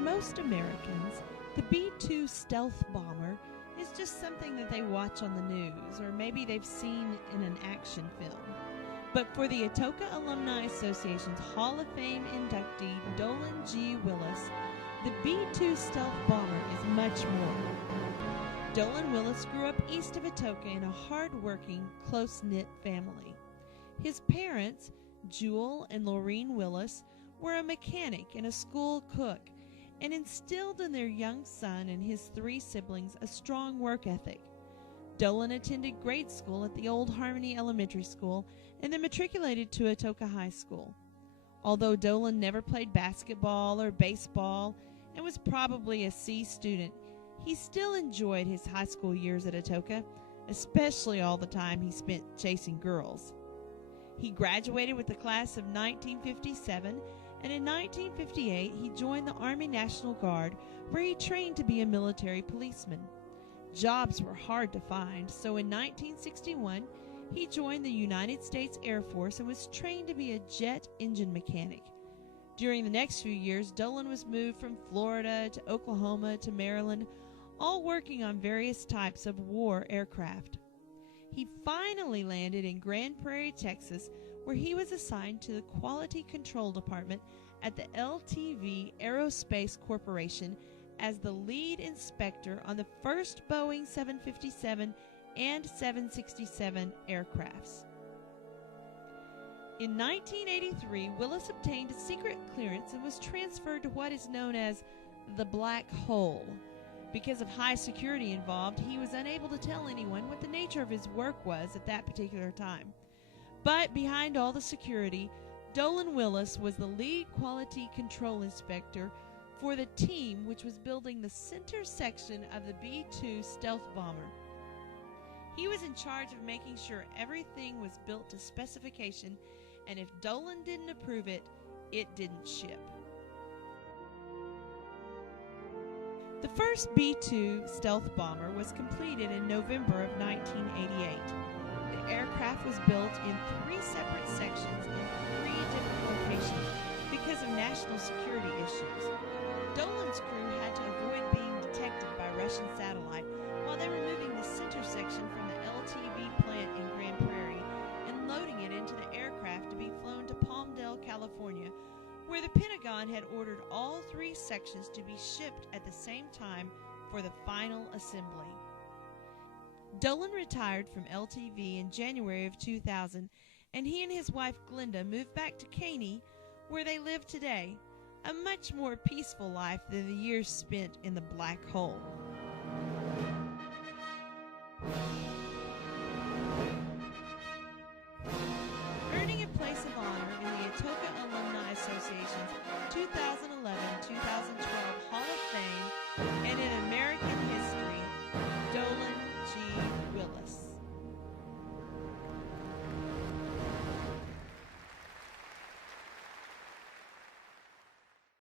most Americans, the B-2 stealth bomber is just something that they watch on the news, or maybe they've seen in an action film. But for the Atoka Alumni Association's Hall of Fame inductee, Dolan G. Willis, the B-2 stealth bomber is much more. Dolan Willis grew up east of Atoka in a hard-working, close-knit family. His parents, Jewel and Laureen Willis, were a mechanic and a school cook, and instilled in their young son and his 3 siblings a strong work ethic. Dolan attended grade school at the Old Harmony Elementary School and then matriculated to Atoka High School. Although Dolan never played basketball or baseball and was probably a C student, he still enjoyed his high school years at Atoka, especially all the time he spent chasing girls. He graduated with the class of 1957, and in 1958 he joined the Army National Guard, where he trained to be a military policeman. Jobs were hard to find, so in 1961 he joined the United States Air Force and was trained to be a jet engine mechanic. During the next few years, Dolan was moved from Florida to Oklahoma to Maryland, all working on various types of war aircraft. He finally landed in Grand Prairie, Texas, where he was assigned to the Quality Control Department at the LTV Aerospace Corporation as the lead inspector on the first Boeing 757 and 767 aircrafts. In 1983, Willis obtained a secret clearance and was transferred to what is known as the Black Hole. Because of high security involved, he was unable to tell anyone what the nature of his work was at that particular time. But behind all the security, Dolan Willis was the lead quality control inspector for the team which was building the center section of the B-2 stealth bomber. He was in charge of making sure everything was built to specification, and if Dolan didn't approve it, it didn't ship. The first B-2 stealth bomber was completed in November of 1988. The aircraft was built in 3 separate sections in 3 different locations because of national security issues. Dolan's crew had to avoid being detected by Russian satellite while they were moving the center section from the LTV plant in Grand Prairie and loading it into the aircraft to be flown to Palmdale, California, where the Pentagon had ordered all 3 sections to be shipped at the same time for the final assembly. Dolan retired from LTV in January of 2000, and he and his wife Glenda moved back to Caney, where they live today, a much more peaceful life than the years spent in the Black Hole.